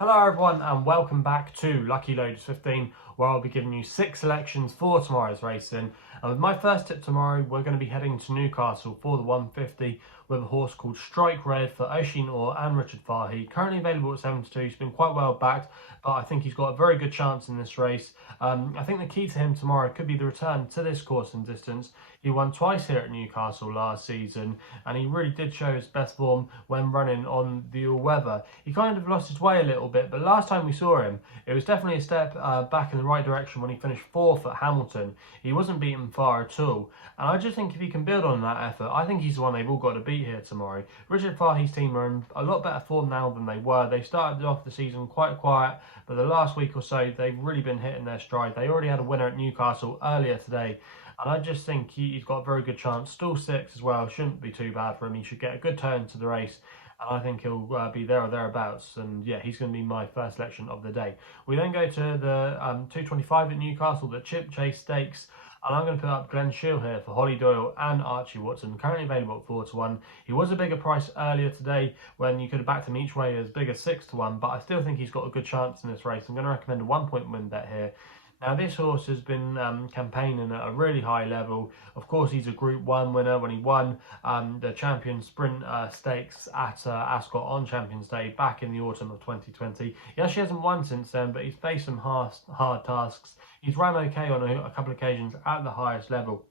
Hello everyone and welcome back to Lucky Loads 15, where I'll be giving you 6 selections for tomorrow's racing. And with my first tip tomorrow, we're going to be heading to Newcastle for the 150 with a horse called Strike Red for Oisin Orr and Richard Fahey. Currently available at 7 to 2. He's been quite well backed, but I think he's got a very good chance in this race. I think the key to him tomorrow could be the return to this course and distance. He won twice here at Newcastle last season, and he really did show his best form when running on the all-weather. He kind of lost his way a little bit, but last time we saw him, it was definitely a step back in the right direction when he finished 4th at Hamilton. He wasn't beaten far at all, and I just think if he can build on that effort, I think he's the one they've all got to beat here tomorrow. Richard Fahey's team are in a lot better form now than they were. They started off the season quite quiet, but the last week or so, they've really been hitting their stride. They already had a winner at Newcastle earlier today, and I just think he's got a very good chance. Still 6 as well, shouldn't be too bad for him. He should get a good turn to the race, and I think he'll be there or thereabouts. And yeah, he's going to be my first selection of the day. We then go to the 225 at Newcastle, the Chip Chase Stakes. And I'm going to put up Glen Shiel here for Holly Doyle and Archie Watson, currently available at 4 to 1. He was a bigger price earlier today when you could have backed him each way as big as 6 to 1, but I still think he's got a good chance in this race. I'm going to recommend a 1-point win bet here. Now, this horse has been campaigning at a really high level. Of course, he's a Group 1 winner when he won the Champion Sprint Stakes at Ascot on Champions Day back in the autumn of 2020. He actually hasn't won since then, but he's faced some hard tasks. He's run okay on a couple of occasions at the highest level.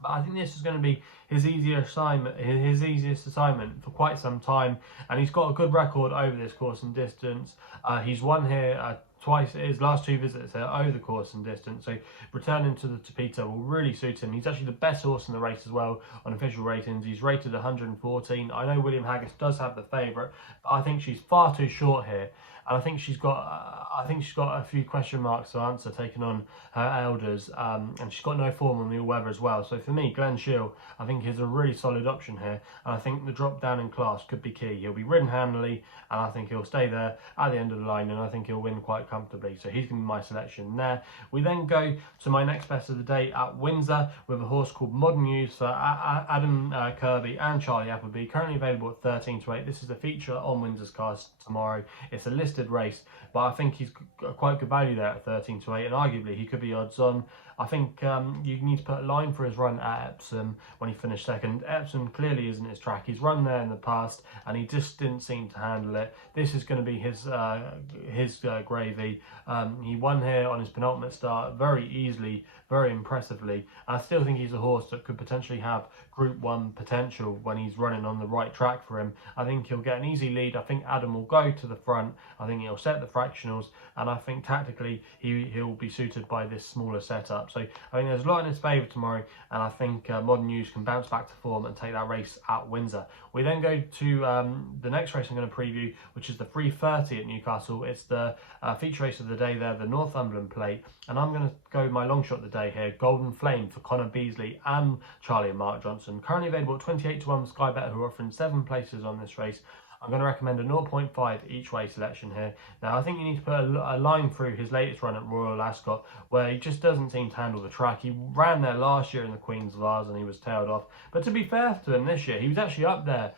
But I think this is going to be his easiest assignment for quite some time, and he's got a good record over this course and distance. He's won here twice. His last 2 visits here over the course and distance, so returning to the Tapita will really suit him. He's actually the best horse in the race as well on official ratings. He's rated 114. I know William Haggas does have the favourite, but I think she's far too short here, and I think she's got a few question marks to answer taking on her elders, and she's got no form on the all-weather as well. So for me, Glen Shiel, I think is a really solid option here, and I think the drop down in class could be key. He'll be ridden handily, and I think he'll stay there at the end of the line, and I think he'll win quite comfortably. So he's going to be my selection there. We then go to my next best of the day at Windsor with a horse called Modern News for Adam Kirby and Charlie Appleby, currently available at 13 to 8. This is the feature on Windsor's cast tomorrow. It's a listed race, but I think he's got quite good value there at 13 to 8, and arguably he could be odds on. I think you need to put a line for his run at Epsom when he finished second. Epsom clearly isn't his track. He's run there in the past, and he just didn't seem to handle it. This is going to be his gravy. He won here on his penultimate start very easily, very impressively. I still think he's a horse that could potentially have Group 1 potential when he's running on the right track for him. I think he'll get an easy lead. I think Adam will go to the front. I think he'll set the fractionals, and I think tactically he'll be suited by this smaller setup. So I think there's a lot in his favour tomorrow, and I think Modern News can bounce back to form and take that race at Windsor. We then go to the next race I'm going to preview, which is the 3:30 at Newcastle. It's the feature race of the day there, the Northumberland Plate, and I'm going to go with my long shot of the day here, Golden Flame for Connor Beasley and Charlie and Mark Johnson, currently available at 28 to 1 with SkyBet, who are offering 7 places on this race. I'm going to recommend a 0.5 each way selection here. Now, I think you need to put a line through his latest run at Royal Ascot, where he just doesn't seem to handle the track. He ran there last year in the Queen's Vase and he was tailed off. But to be fair to him this year, he was actually up there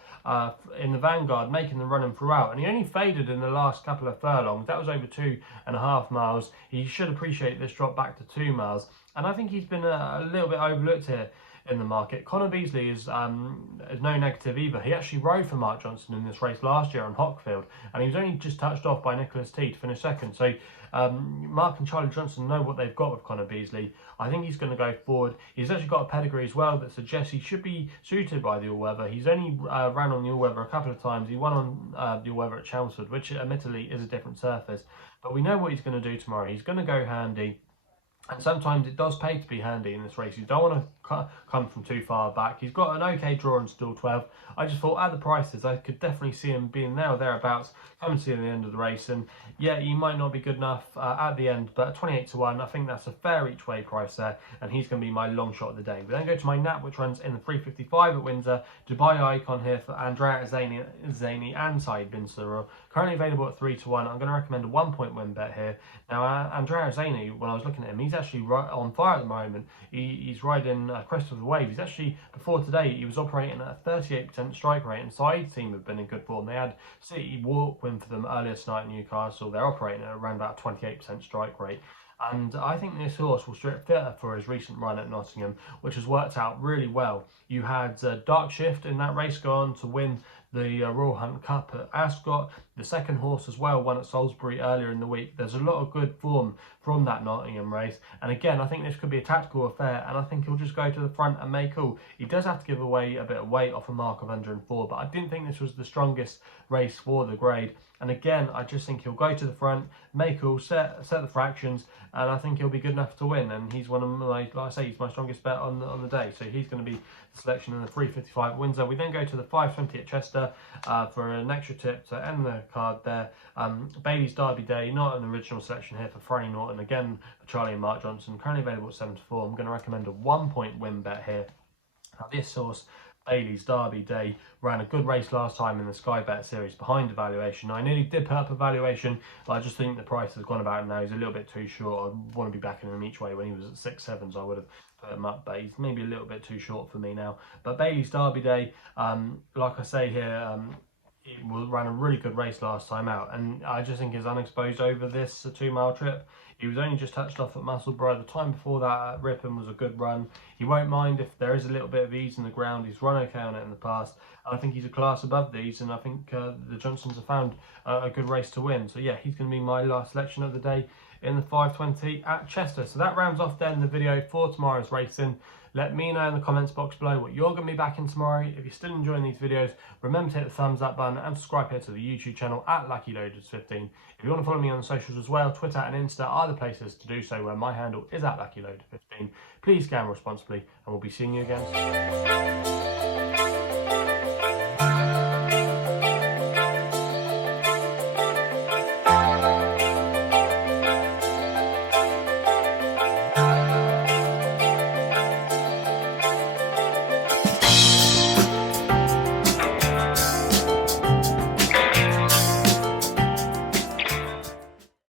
in the vanguard, making the running throughout. And he only faded in the last couple of furlongs. That was over 2.5 miles. He should appreciate this drop back to 2 miles. And I think he's been a little bit overlooked here in the market. Connor Beasley is no negative either. He actually rode for Mark Johnson in this race last year on Hockfield, and he was only just touched off by Nicholas T to finish second. So Mark and Charlie Johnson know what they've got with Connor Beasley. I think he's going to go forward. He's actually got a pedigree as well that suggests he should be suited by the all-weather. He's only ran on the all-weather a couple of times. He won on the all-weather at Chelmsford, which admittedly is a different surface. But we know what he's going to do tomorrow. He's going to go handy. And sometimes it does pay to be handy in this race. You don't want to come from too far back. He's got an okay draw in stall 12. I just thought at the prices, I could definitely see him being there or thereabouts, coming to the end of the race. And yeah, he might not be good enough at the end, but 28 to 1, I think that's a fair each way price there. And he's going to be my long shot of the day. We then go to my nap, which runs in the 3:55 at Windsor. Dubai Icon here for Andrea Zaini and Saeed Bin Surur. Currently available at 3 to 1. I'm going to recommend a 1-point win bet here. Now, Andrea Zaini, when I was looking at him, he's actually right on fire at the moment. He's riding crest of the wave. He's actually, before today, he was operating at a 38% strike rate, and Side team have been in good form. They had City walk win for them earlier tonight in Newcastle. They're operating at around about 28% strike rate. And I think this horse will strip fitter for his recent run at Nottingham, which has worked out really well. You had Dark Shift in that race go on to win the Royal Hunt Cup at Ascot. The second horse as well won at Salisbury earlier in the week. There's a lot of good form from that Nottingham race. And again, I think this could be a tactical affair, and I think he'll just go to the front and make all. He does have to give away a bit of weight off a mark of 104, but I didn't think this was the strongest race for the grade. And again, I just think he'll go to the front, make all, set the fractions, and I think he'll be good enough to win. And he's one of my, like I say, he's my strongest bet on the day. So he's going to be the selection in the 355 at Windsor. We then go to the 520 at Chester for an extra tip to end the card there. Bailey's Derby Day, not an original selection here for Franny Norton. Again, for Charlie and Mark Johnson, currently available at 7 to 4. I'm going to recommend a 1-point win bet here. Now this horse, Bailey's Derby Day, ran a good race last time in the SkyBet series behind evaluation. I nearly did put up evaluation, but I just think the price has gone about now. He's a little bit too short. I want to be backing him each way. When he was at 6-7, so I would have put him up, but he's maybe a little bit too short for me now. But Bailey's Derby Day, like I say here, he ran a really good race last time out, and I just think he's unexposed over this 2-mile trip. He was only just touched off at Musselburgh. The time before that at Ripon was a good run. He won't mind if there is a little bit of ease in the ground. He's run okay on it in the past. And I think he's a class above these, and I think the Johnsons have found a good race to win. So yeah, he's going to be my last selection of the day in the 520 at Chester. So that rounds off then the video for tomorrow's racing. Let me know in the comments box below what you're going to be backing tomorrow. If you're still enjoying these videos, remember to hit the thumbs up button and subscribe here to the YouTube channel at LuckyLoaders15. If you want to follow me on the socials as well, Twitter and Insta are the places to do so, where my handle is at LuckyLoader15. Please gamble responsibly, and we'll be seeing you again soon.